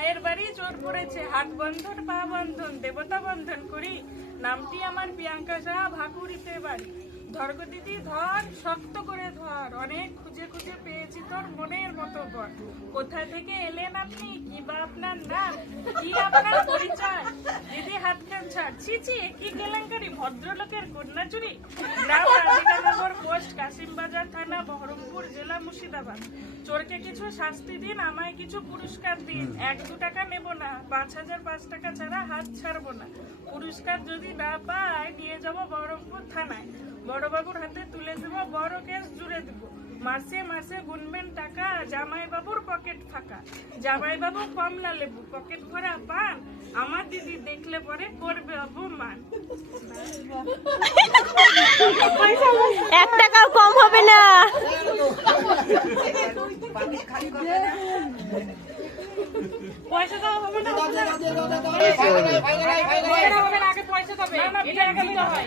মায়ের বাড়ি চোর পড়েছে, হাত বন্ধন পা বন্ধন দেবতা বন্ধন করি, নামটি আমার প্রিয়াঙ্কা সাহা, ভাকুরিতে বাড়ি। ধর্গ দিদি ধর, শক্ত করে ধর, অনেক খুঁজে খুঁজে পেয়েছি তোর মনের মতো বর। কোথা থেকে এলেন আপনি, কি বা আপনার নাম, কি আপনার পরিচয়? দিদি হাত খান ছাড়, ছি ছি কি কেলেঙ্কারি, ভদ্রলোকের কন্যা চুরি। গ্রাম রাধিকানগর পোস্ট, কাশিমবাজার থানা, বহরমপুর জেলা, মুর্শিদাবাদ। চোরকে কিছু শাস্তি দিন, আমায় কিছু পুরস্কার দিন, 1-2 টাকা নেব না, 5,000 5 টাকা ছাড়া হাত ছাড়বো না। পুরস্কার যদি না পাই নিয়ে যাব বহরমপুর থানায়, বড়বাবুর হাতে তুলে দেব, বড় কেস জুড়ে দেব। মাসে মাসে গুনবেন টাকা, জামাই বাবুর পকেট ফাঁকা। জামাই বাবু কমলা লেবু, পকেট ভরা পান, আমার দিদি দেখলে পরে করবে অপমান। 1 টাকাও কম হবে না। পয়সা দেওয়া হবে না, আগে পয়সা দেবে, এটা আগে দিতে হয়।